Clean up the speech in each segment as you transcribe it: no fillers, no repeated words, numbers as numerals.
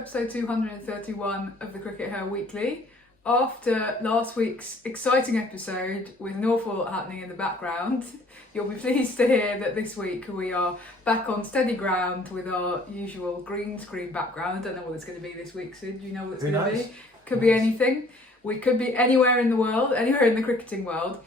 episode 231 of the CRICKETher Weekly. After last week's exciting episode with an awful lot happening in the background, you'll be pleased to hear that this week we are back on steady ground with our usual green screen background. I don't know what it's going to be this week, Sid. Do you know what it's going to be? Could be anything. We could be anywhere in the world, anywhere in the cricketing world.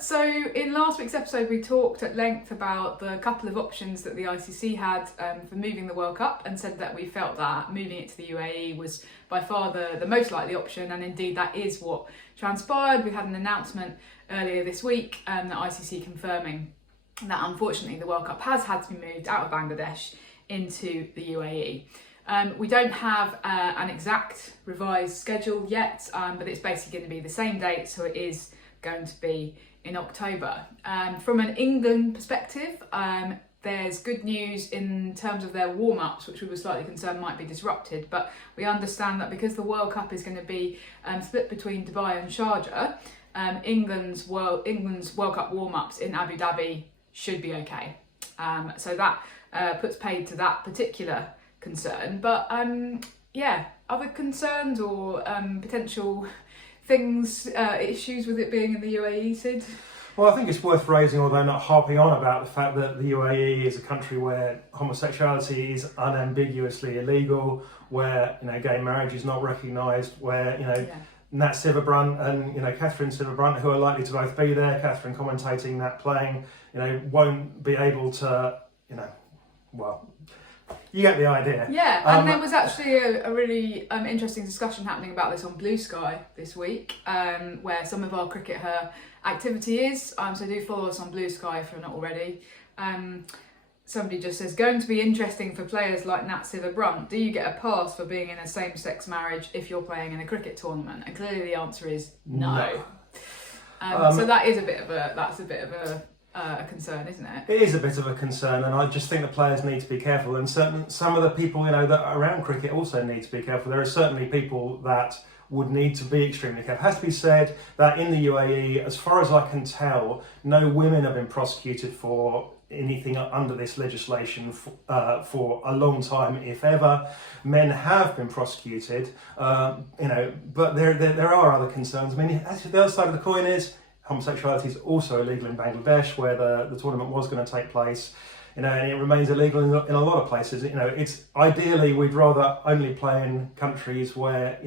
So in last week's episode we talked at length about the couple of options that the ICC had for moving the World Cup, and said that we felt that moving it to the UAE was by far the most likely option, and indeed that is what transpired. We had an announcement earlier this week, the ICC confirming that unfortunately the World Cup has had to be moved out of Bangladesh into the UAE. We don't have an exact revised schedule yet, but it's basically going to be the same date, so it is going to be in October. From an England perspective, there's good news in terms of their warm-ups, which we were slightly concerned might be disrupted, but we understand that because the World Cup is going to be split between Dubai and Sharjah, England's World Cup warm-ups in Abu Dhabi should be okay. So that puts paid to that particular concern. But other concerns or potential things, issues with it being in the UAE, Sid? Well, I think it's worth raising, although not harping on about the fact that the UAE is a country where homosexuality is unambiguously illegal, where gay marriage is not recognised, where Nat Sciver-Brunt and Catherine Sciver-Brunt, who are likely to both be there, Catherine commentating, Nat playing, won't be able to, you get the idea. Yeah, and there was actually a really interesting discussion happening about this on Blue Sky this week, where some of our CRICKETher activity is. So do follow us on Blue Sky if you're not already. Somebody just says, going to be interesting for players like Nat Sciver-Brunt. Do you get a pass for being in a same-sex marriage if you're playing in a cricket tournament? And clearly the answer is no. So that is a bit of a concern, isn't it? It is a bit of a concern, and I just think the players need to be careful, and some of the people that are around cricket also need to be careful. There are certainly people that would need to be extremely careful. It has to be said that in the UAE, as far as I can tell, no women have been prosecuted for anything under this legislation for a long time, if ever. Men have been prosecuted, but there are other concerns. I mean, actually, the other side of the coin is homosexuality is also illegal in Bangladesh, where the tournament was going to take place, and it remains illegal in a lot of places. It's ideally we'd rather only play in countries where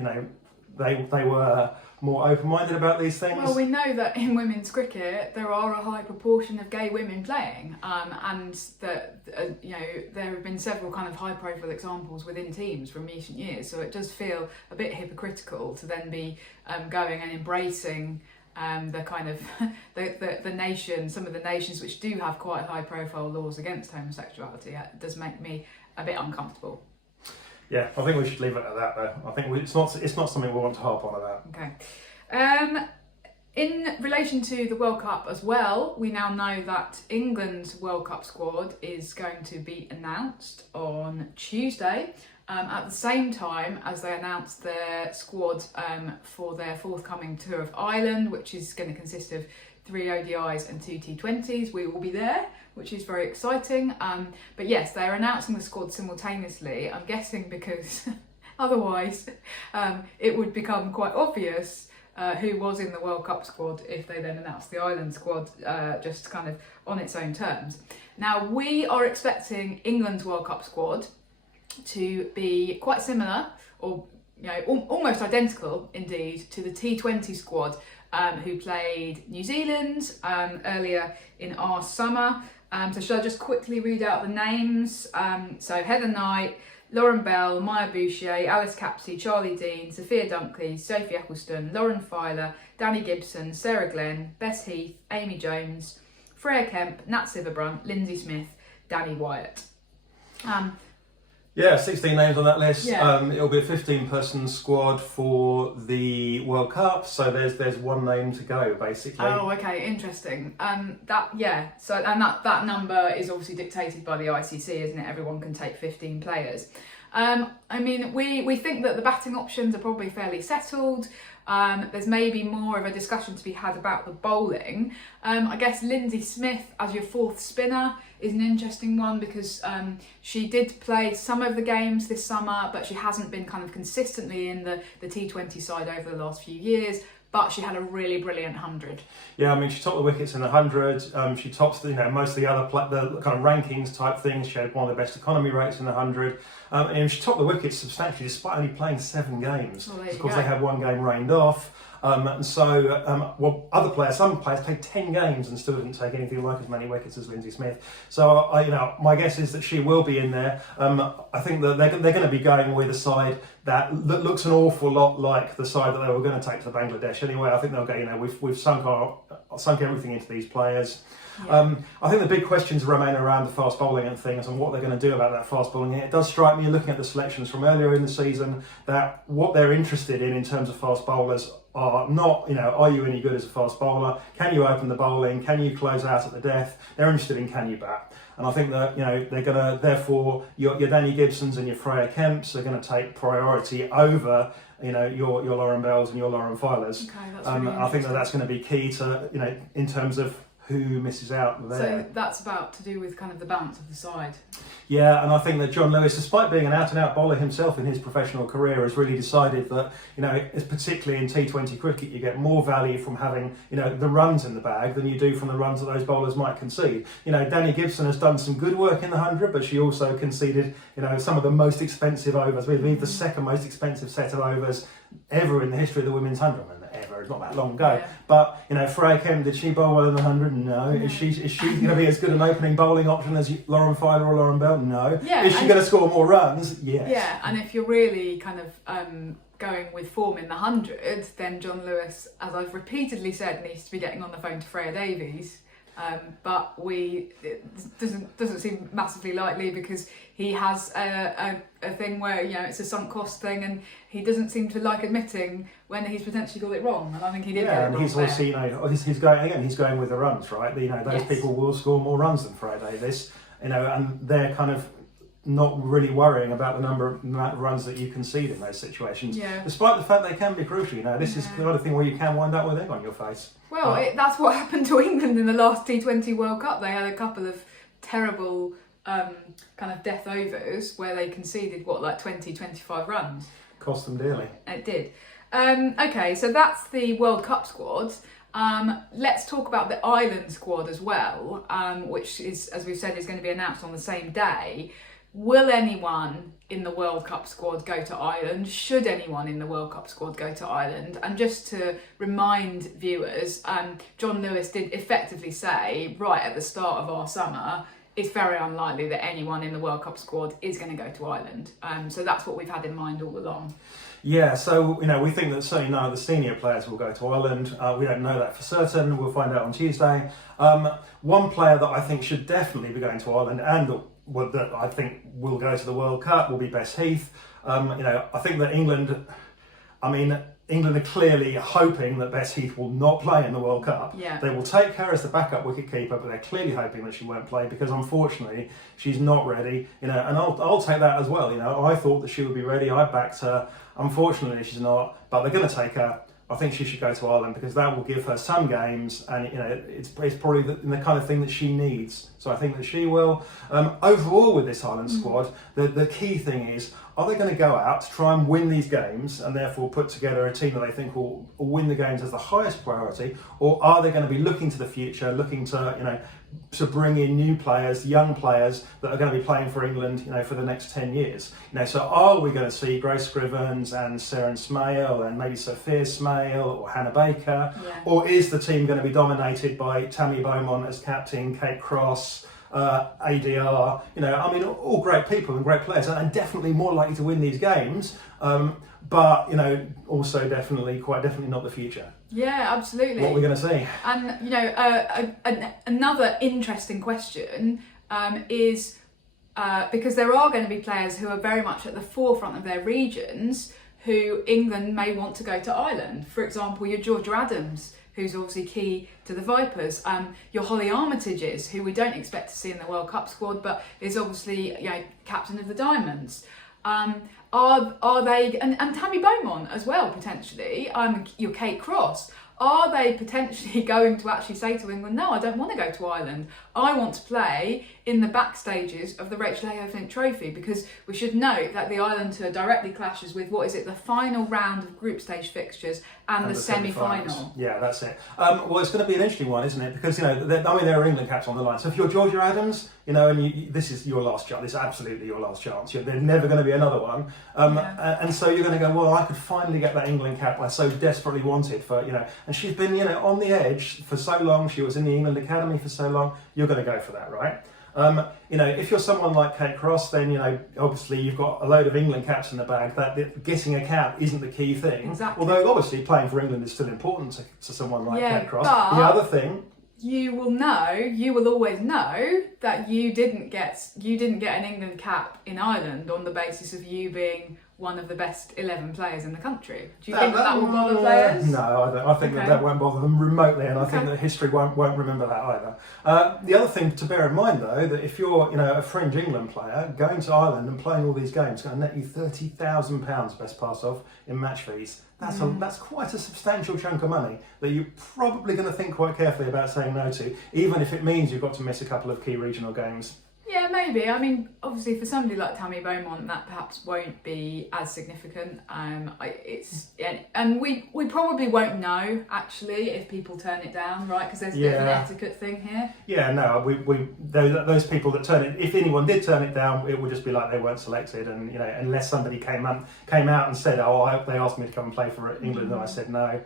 they were more open-minded about these things. Well, we know that in women's cricket there are a high proportion of gay women playing, and that there have been several kind of high-profile examples within teams from recent years. So it does feel a bit hypocritical to then be going and embracing the kind of the nation, some of the nations which do have quite high profile laws against homosexuality. It does make me a bit uncomfortable. Yeah, I think we should leave it at that though. I think it's not something we want to harp on about. Okay. In relation to the World Cup as well, we now know that England's World Cup squad is going to be announced on Tuesday. At the same time as they announced their squad for their forthcoming tour of Ireland, which is going to consist of 3 ODIs and 2 T20s. We will be there, which is very exciting. But yes, they're announcing the squad simultaneously, I'm guessing because otherwise it would become quite obvious who was in the World Cup squad if they then announced the Ireland squad just kind of on its own terms. Now, we are expecting England's World Cup squad to be quite similar, or almost identical indeed, to the T20 squad who played New Zealand earlier in our summer. So shall I just quickly read out the names? So Heather Knight, Lauren Bell, Maya Boucher, Alice Capsey, Charlie Dean, Sophia Dunkley, Sophie Eccleston, Lauren Filer, Danny Gibson, Sarah Glenn, Bess Heath, Amy Jones, Freya Kemp, Nat Sciver-Brunt, Lindsay Smith, Danny Wyatt. 16 names on that list. Yeah. It'll be a 15-person squad for the World Cup, so there's one name to go, basically. Oh, okay, interesting. That number is obviously dictated by the ICC, isn't it? Everyone can take 15 players. We think that the batting options are probably fairly settled. There's maybe more of a discussion to be had about the bowling. I guess Lindsay Smith as your fourth spinner is an interesting one because she did play some of the games this summer, but she hasn't been kind of consistently in the T20 side over the last few years. But she had a really brilliant 100. Yeah, I mean, she topped the wickets in the 100. She tops most of the other the kind of rankings type things. She had one of the best economy rates in the 100. And she topped the wickets substantially despite only playing 7 games. Well, of course, they had one game rained off. And so, some players played 10 games and still didn't take anything like as many wickets as Lindsay Smith. So, my guess is that she will be in there. I think that they're going to be going with a side that looks an awful lot like the side that they were going to take to Bangladesh. Anyway, I think they'll go. We've sunk everything into these players. Yeah. I think the big questions remain around the fast bowling and things and what they're going to do about that fast bowling. It does strike me, looking at the selections from earlier in the season, that what they're interested in terms of fast bowlers are not, are you any good as a fast bowler? Can you open the bowling? Can you close out at the death? They're interested in can you bat? And I think that, they're going to, therefore, your Danny Gibsons and your Freya Kemps are going to take priority over, your Lauren Bells and your Lauren Filers. Okay, that's really I think that's going to be key to, in terms of who misses out there. So that's about to do with kind of the balance of the side. Yeah, and I think that John Lewis, despite being an out-and-out bowler himself in his professional career, has really decided that, particularly in T20 cricket, you get more value from having, the runs in the bag than you do from the runs that those bowlers might concede. Danny Gibson has done some good work in the 100, but she also conceded, some of the most expensive overs. We believe the second most expensive set of overs ever in the history of the women's 100. Ever, it's not that long ago. Yeah. But Freya Kemp, did she bowl well in the 100? No. Is she going to be as good an opening bowling option as Lauren Filer or Lauren Bell? No. Yeah, is she going to score more runs? Yes. Yeah, and if you're really kind of going with form in the 100, then John Lewis, as I've repeatedly said, needs to be getting on the phone to Freya Davies. But it doesn't seem massively likely because he has a thing where it's a sunk cost thing, and he doesn't seem to like admitting when he's potentially got it wrong. And I think he did. Yeah, get it and wrong he's also he's going with the runs, right? Those Yes. people will score more runs than Freya Davies, and they're kind of not really worrying about the amount of runs that you concede in those situations, despite the fact they can be crucial. This is the kind of thing where you can wind up with egg on your face. Well, that's what happened to England in the last T20 World Cup. They had a couple of terrible kind of death overs where they conceded 20-25 runs. Cost them dearly. It did. Okay, so that's the World Cup squad. Let's talk about the Ireland squad as well, which is, as we've said, is going to be announced on the same day. Will anyone in the World Cup squad go to Ireland? Should anyone in the World Cup squad go to Ireland? And just to remind viewers, John Lewis did effectively say right at the start of our summer, it's very unlikely that anyone in the World Cup squad is going to go to Ireland. So that's what we've had in mind all along. Yeah, so we think that certainly none of the senior players will go to Ireland. We don't know that for certain. We'll find out on Tuesday. One player that I think should definitely be going to Ireland and that I think will go to the World Cup will be Bess Heath. I think that England are clearly hoping that Bess Heath will not play in the World Cup. Yeah. They will take her as the backup wicketkeeper, but they're clearly hoping that she won't play because unfortunately she's not ready. And I'll take that as well. I thought that she would be ready. I backed her. Unfortunately, she's not. But they're going to take her. I think she should go to Ireland because that will give her some games, and it's probably the kind of thing that she needs. So I think that she will. Overall, with this Ireland squad, the key thing is: are they going to go out to try and win these games, and therefore put together a team that they think will win the games as the highest priority, or are they going to be looking to the future, looking to to bring in new players, young players that are going to be playing for England, for the next 10 years. So are we going to see Grace Scrivens and Seren Smale and maybe Sophia Smale or Hannah Baker? Yeah. Or is the team going to be dominated by Tammy Beaumont as captain, Kate Cross, ADR, all great people and great players and definitely more likely to win these games, but also quite definitely not the future. Yeah, absolutely. What are we going to see? And another interesting question is because there are going to be players who are very much at the forefront of their regions who England may want to go to Ireland. For example, your Georgia Adams, who's obviously key to the Vipers. Your Holly Armitages, who we don't expect to see in the World Cup squad, but is obviously captain of the Diamonds. Are they, and Tammy Beaumont as well, potentially, your Kate Cross, are they potentially going to actually say to England, no, I don't want to go to Ireland. I want to play in the back stages of the Rachel Ayo Flint Trophy, because we should note that the Ireland tour directly clashes with, the final round of group stage fixtures and the semi-final. Yeah, that's it. Well, it's going to be an interesting one, isn't it? Because, there are England caps on the line. So if you're Georgia Adams, and this is your last chance, this is absolutely your last chance. There's never going to be another one. And so you're going to go, well, I could finally get that England cap I so desperately wanted for, and she's been, on the edge for so long. She was in the England Academy for so long. You're going to go for that, right? If you're someone like Kate Cross, then, obviously you've got a load of England caps in the bag. That getting a cap isn't the key thing. Exactly. Although, obviously, playing for England is still important to someone like Kate Cross. But the other thing... you will always know that you didn't get an England cap in Ireland on the basis of you being one of the best 11 players in the country. Do you think that will bother players? No, I don't. I think that won't bother them remotely, and I think that history won't remember that either. The other thing to bear in mind, though, that if you're a fringe England player, going to Ireland and playing all these games is going to net you £30,000 best pass off in match fees. That's quite a substantial chunk of money that you're probably going to think quite carefully about saying no to, even if it means you've got to miss a couple of key regional games. Yeah, maybe. I mean, obviously, for somebody like Tammy Beaumont, that perhaps won't be as significant. And we probably won't know actually if people turn it down, right? Because there's a bit of an etiquette thing here. Yeah, no, those people that turn it, if anyone did turn it down, it would just be like they weren't selected, and unless somebody came out and said, oh, they asked me to come and play for England, and I said no.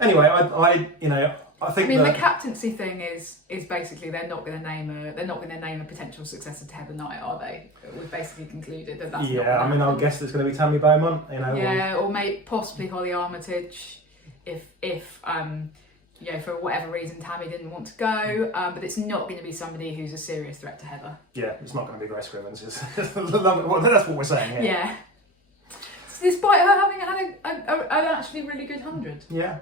Anyway, I think the captaincy thing is basically they're not going to name a potential successor to Heather Knight, are they? We've basically concluded that that's not. Yeah, I'll guess it's going to be Tammy Beaumont. Or maybe possibly Holly Armitage, if for whatever reason Tammy didn't want to go, but it's not going to be somebody who's a serious threat to Heather. Yeah, it's not going to be Grace Scrivens. That's what we're saying here. Yeah. Despite her having had an actually really good 100. Yeah.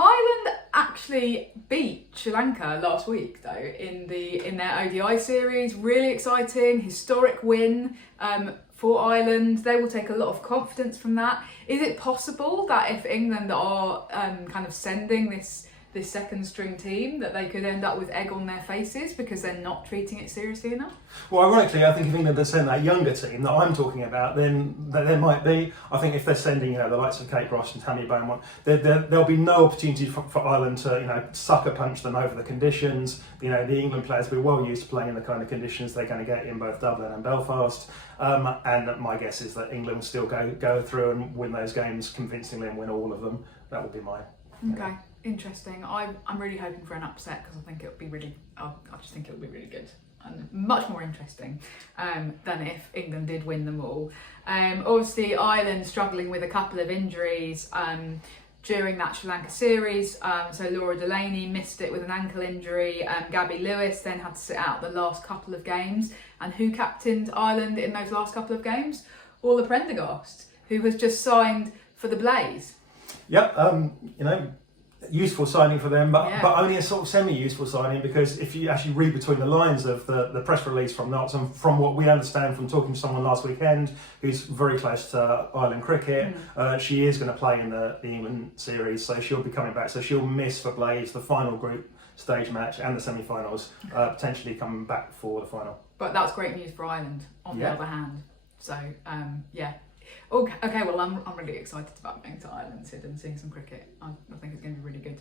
Ireland actually beat Sri Lanka last week, though, in their ODI series. Really exciting, historic win for Ireland. They will take a lot of confidence from that. Is it possible that if England are kind of sending this second string team, that they could end up with egg on their faces because they're not treating it seriously enough? Well, ironically, I think if England had sent that younger team that I'm talking about, then there might be. I think if they're sending, the likes of Kate Cross and Tammy Beaumont, there'll be no opportunity for Ireland to, sucker punch them over the conditions. The England players will be well used to playing in the kind of conditions they're going to get in both Dublin and Belfast. And my guess is that England will still go through and win those games convincingly and win all of them. That would be my. Okay. Interesting. I'm really hoping for an upset because I think it'll be really. I just think it'll be really good and much more interesting than if England did win them all. Obviously, Ireland struggling with a couple of injuries during that Sri Lanka series. So Laura Delaney missed it with an ankle injury. Gabby Lewis then had to sit out the last couple of games. And who captained Ireland in those last couple of games? Orla Prendergast, who has just signed for the Blaze. Yep. Useful signing for them, but only a sort of semi-useful signing, because if you actually read between the lines of the press release from Notts and from what we understand from talking to someone last weekend who's very close to Ireland cricket, she is going to play in the England series, so she'll be coming back. So she'll miss for Blaze the final group stage match and the semi-finals, potentially coming back for the final. But that's great news for Ireland on the other hand. So Okay, well, I'm really excited about going to Ireland, Sid, and seeing some cricket. I think it's going to be really good.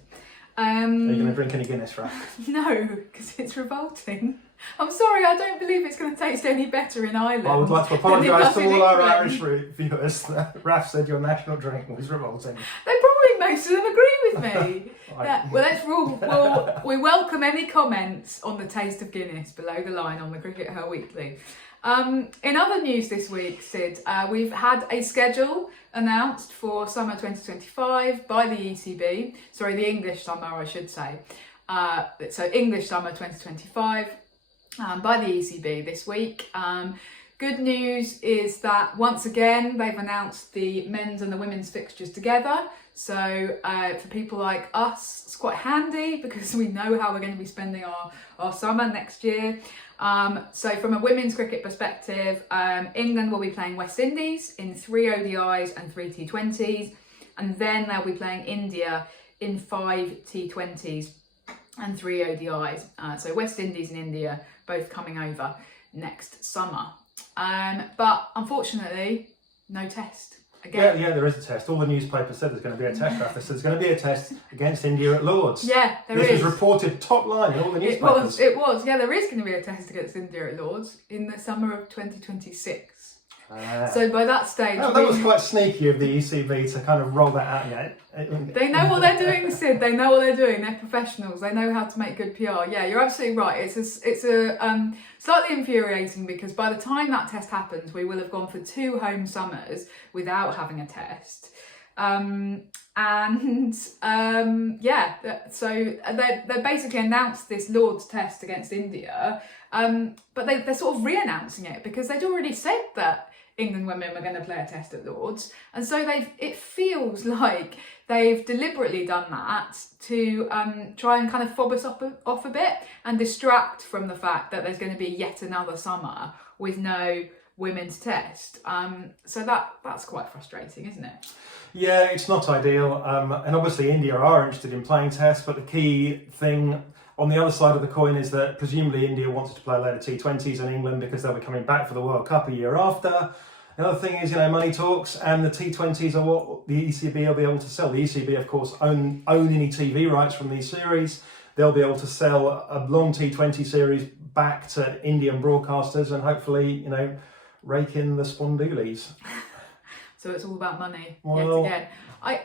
Are you going to drink any Guinness, Raf? No, because it's revolting. I'm sorry, I don't believe it's going to taste any better in Ireland. I would like to apologise to all our Irish viewers that Raf said your national drink was revolting. Most of them agree with me. We welcome any comments on the taste of Guinness below the line on the CRICKETher Weekly. In other news this week, Sid, we've had a schedule announced for summer 2025 by the ECB. Sorry, the English summer, I should say. So English summer 2025 by the ECB this week. Good news is that once again they've announced the men's and the women's fixtures together. So for people like us, it's quite handy because we know how we're going to be spending our summer next year. So from a women's cricket perspective, England will be playing West Indies in 3 ODIs and 3 T20s, and then they'll be playing India in 5 T20s and 3 ODIs. So West Indies and India both coming over next summer. But unfortunately, no test. Again. Yeah, there is a test. All the newspapers said there's going to be a test after. So there's going to be a test against India at Lords. Yeah, there is. This was reported top line in all the newspapers. It was. Yeah, there is going to be a test against India at Lords in the summer of 2026. So by that stage... that was quite sneaky of the ECB to kind of roll that out yet. They know what they're doing, Sid. They know what they're doing. They're professionals. They know how to make good PR. Yeah, you're absolutely right. It's a slightly infuriating because by the time that test happens, we will have gone for 2 home summers without having a test. So they basically announced this Lord's test against India, but they're sort of re-announcing it because they'd already said that England women were going to play a test at Lords, and so it feels like they've deliberately done that to try and kind of fob us off a bit and distract from the fact that there's going to be yet another summer with no women's test. So that's quite frustrating, isn't it? Yeah, it's not ideal. And obviously India are interested in playing tests, but the key thing on the other side of the coin is that presumably India wanted to play a load of T20s in England because they'll be coming back for the World Cup a year after. The other thing is, money talks, and the T20s are what the ECB will be able to sell. The ECB, of course, own any TV rights from these series. They'll be able to sell a long T20 series back to Indian broadcasters and hopefully, rake in the spondoolies. So it's all about money well, yet again.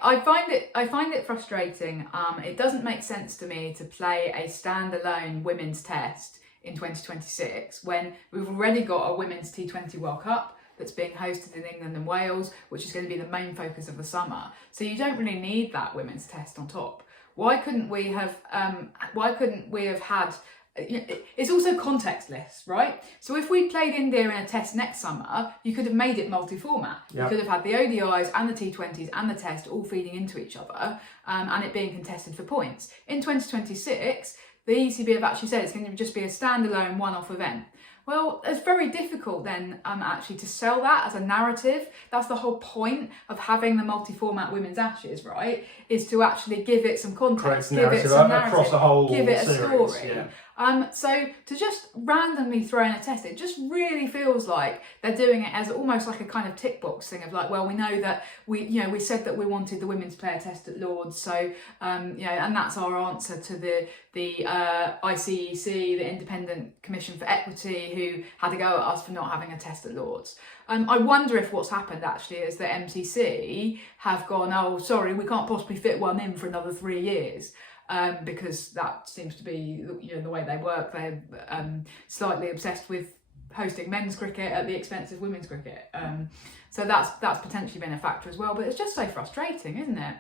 I find it frustrating. It doesn't make sense to me to play a standalone women's test in 2026 when we've already got a women's T20 World Cup that's being hosted in England and Wales, which is going to be the main focus of the summer. So you don't really need that women's test on top. Why couldn't we have had... It's also contextless, right? So if we played India in a test next summer, you could have made it multi-format. Yep. You could have had the ODIs and the T20s and the test all feeding into each other, and it being contested for points. In 2026, the ECB have actually said it's going to just be a standalone one-off event. Well, it's very difficult then actually to sell that as a narrative. That's the whole point of having the multi-format Women's Ashes, right? Is to actually give it some context, give it some narrative, across a whole give it a series, story. yeah. So to just randomly throw in a test, it just really feels like they're doing it as almost like a kind of tick box thing of like, well, we know that we said that we wanted the women's player test at Lords, so and that's our answer to the ICC, the Independent Commission for Equity, who had to go at us for not having a test at Lords. I wonder if what's happened actually is that MCC have gone, oh, sorry, we can't possibly fit one in for another 3 years. Because that seems to be the way they work. They're slightly obsessed with hosting men's cricket at the expense of women's cricket. So that's potentially been a factor as well. But it's just so frustrating, isn't it?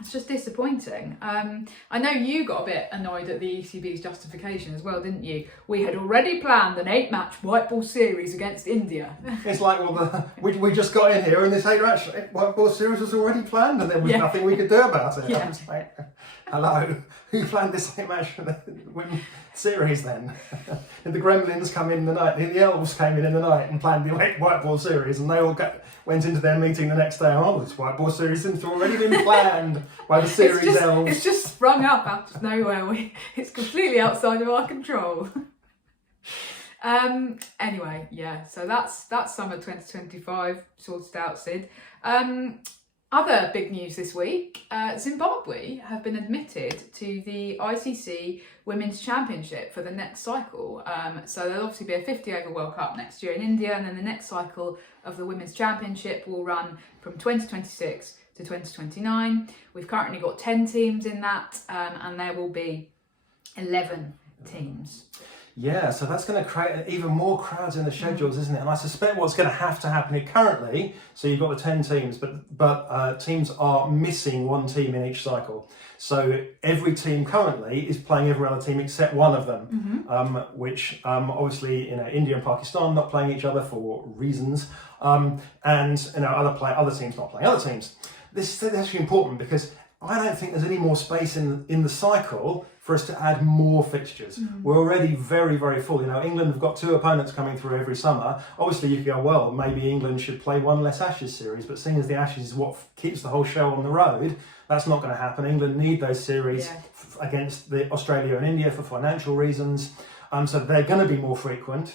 It's just disappointing. I know you got a bit annoyed at the ECB's justification as well, didn't you? We had already planned an 8-match white ball series against India. It's like, well, we just got in here and this 8-match white ball series was already planned and there was nothing we could do about it. Yeah. I was like, hello, who planned this 8-match series then? Did the Gremlins come in the night? The Elves came in the night and planned the white ball series, and they all went into their meeting the next day. Oh, this white ball series has already been planned by the series Elves. It's just sprung up out of nowhere. It's completely outside of our control. Anyway, yeah. So that's summer 2025 sorted out, Sid. Other big news this week, Zimbabwe have been admitted to the ICC Women's Championship for the next cycle. So there'll obviously be a 50-over World Cup next year in India, and then the next cycle of the Women's Championship will run from 2026 to 2029. We've currently got 10 teams in that, and there will be 11 teams. Yeah, so that's going to create even more crowds in the schedules, isn't it? And I suspect what's going to happen here currently, so you've got the 10 teams, but teams are missing one team in each cycle. So every team currently is playing every other team except one of them, which obviously, India and Pakistan not playing each other for reasons, and other teams not playing other teams. This is actually important because I don't think there's any more space in the cycle for us to add more fixtures. We're already very, very full. England have got 2 opponents coming through every summer. Obviously, you could go, well, maybe England should play one less Ashes series, but seeing as the Ashes is what keeps the whole show on the road, that's not going to happen. England need those series against Australia and India for financial reasons, so they're going to be more frequent.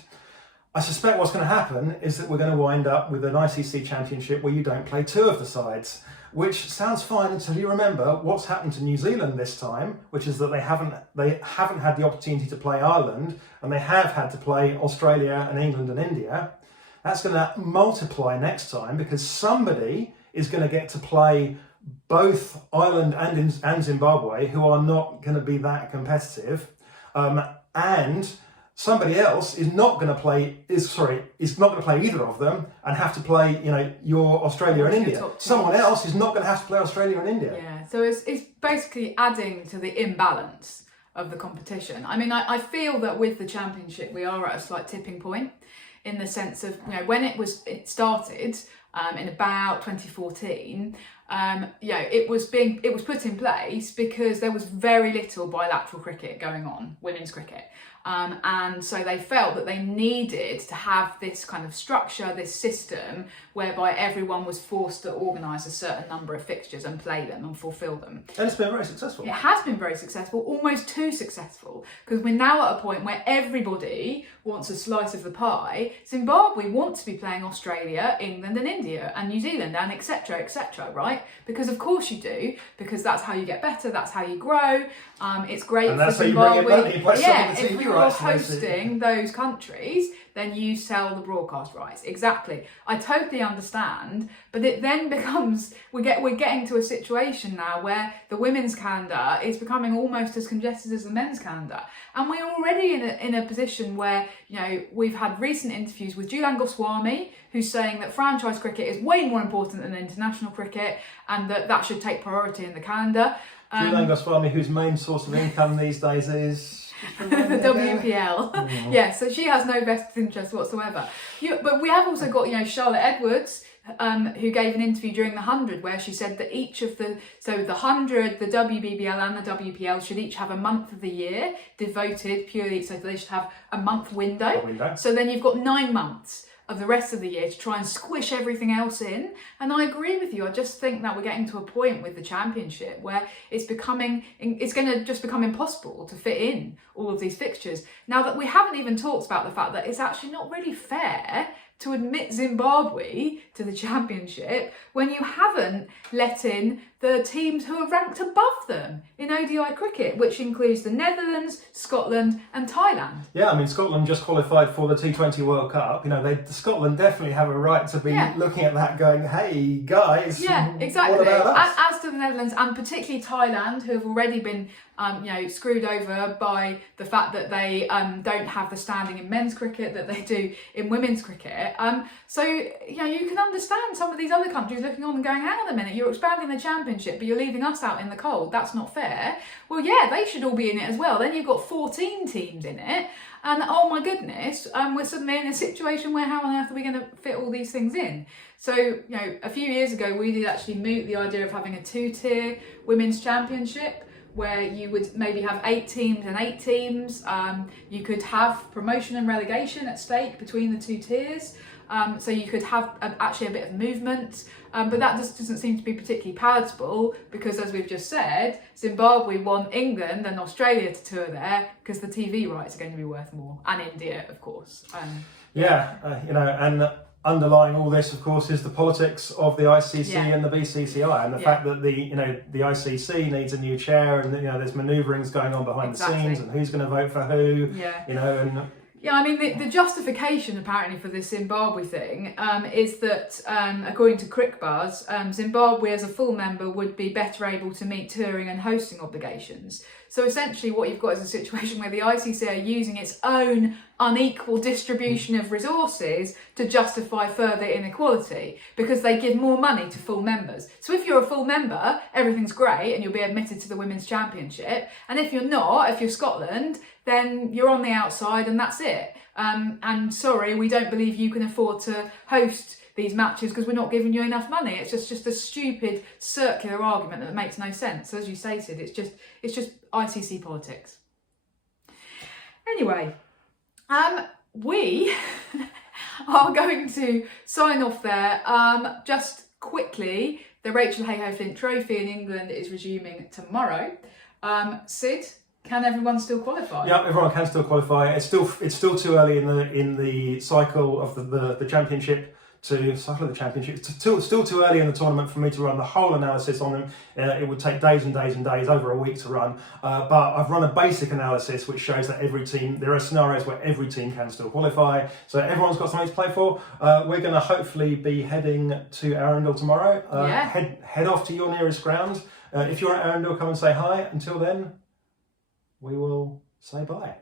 I suspect what's going to happen is that we're going to wind up with an ICC Championship where you don't play 2 of the sides, which sounds fine until you remember what's happened to New Zealand this time, which is that they haven't had the opportunity to play Ireland, and they have had to play Australia and England and India. That's going to multiply next time because somebody is going to get to play both Ireland and Zimbabwe, who are not going to be that competitive, and somebody else is not going to play either of them and have to play, your Australia and India. Someone else is not going to have to play Australia and India. Yeah, so it's basically adding to the imbalance of the competition. I mean, I feel that with the championship, we are at a slight tipping point in the sense of, when it started in about 2014, it was put in place because there was very little bilateral cricket going on, women's cricket. And so they felt that they needed to have this kind of structure, this system, whereby everyone was forced to organise a certain number of fixtures and play them and fulfil them. And it's been very successful. It has been very successful, almost too successful, because we're now at a point where everybody wants a slice of the pie. Zimbabwe wants to be playing Australia, England and India and New Zealand and etc, right? Because of course you do, because that's how you get better, that's how you grow. It's great for Zimbabwe. If you're hosting those countries, then you sell the broadcast rights. Exactly. I totally understand, but it then becomes we're getting to a situation now where the women's calendar is becoming almost as congested as the men's calendar, and we're already in a position where we've had recent interviews with Julan Goswami, who's saying that franchise cricket is way more important than international cricket, and that should take priority in the calendar. Julan Goswami, whose main source of income these days is the WPL. Yeah, so she has no vested interest whatsoever. But we have also got, Charlotte Edwards, who gave an interview during the 100 where she said that each of the 100, the WBBL and the WPL should each have a month of the year devoted purely, so they should have a month window. So then you've got 9 months of the rest of the year to try and squish everything else in. And I agree with you. I just think that we're getting to a point with the championship where it's going to just become impossible to fit in all of these fixtures. Now that we haven't even talked about the fact that it's actually not really fair to admit Zimbabwe to the championship when you haven't let in the teams who are ranked above them in ODI cricket, which includes the Netherlands, Scotland and Thailand. Yeah, I mean, Scotland just qualified for the T20 World Cup. Scotland definitely have a right to be looking at that going, hey, guys, exactly. What about us? As to the Netherlands and particularly Thailand, who have already been screwed over by the fact that they don't have the standing in men's cricket that they do in women's cricket. So you can understand some of these other countries looking on and going, hang on a minute, you're expanding the championship, but you're leaving us out in the cold. That's not fair. Well, yeah, they should all be in it as well. Then you've got 14 teams in it. And oh my goodness, we're suddenly in a situation where how on earth are we going to fit all these things in? So, a few years ago, we did actually moot the idea of having a 2-tier women's championship, where you would maybe have 8 teams and 8 teams. You could have promotion and relegation at stake between the 2 tiers. So you could have actually a bit of movement, but that just doesn't seem to be particularly palatable because, as we've just said, Zimbabwe want England and Australia to tour there because the TV rights are going to be worth more, and India, of course. And underlying all this, of course, is the politics of the ICC and the BCCI, and the fact that the ICC needs a new chair, and there's manoeuvrings going on behind the scenes, and who's going to vote for who, and Yeah, I mean, the justification apparently for this Zimbabwe thing is that, according to CRICKETher, Zimbabwe as a full member would be better able to meet touring and hosting obligations. So essentially what you've got is a situation where the ICC are using its own unequal distribution of resources to justify further inequality, because they give more money to full members. So if you're a full member, everything's great and you'll be admitted to the Women's Championship. And if you're not, if you're Scotland, then you're on the outside and that's it. And sorry, we don't believe you can afford to host these matches because we're not giving you enough money. It's just a stupid circular argument that makes no sense. As you stated, it's just ICC politics. Anyway, we are going to sign off there. Just quickly, the Rachel Hayhoe Flint Trophy in England is resuming tomorrow. Sid, can everyone still qualify? Yeah, everyone can still qualify. It's still too early in the cycle of the championship. It's still too early in the tournament for me to run the whole analysis on them. It would take days and days and days, over a week to run. But I've run a basic analysis which shows that there are scenarios where every team can still qualify. So everyone's got something to play for. We're going to hopefully be heading to Arundel tomorrow. Head off to your nearest ground. If you're at Arundel, come and say hi. Until then, we will say bye.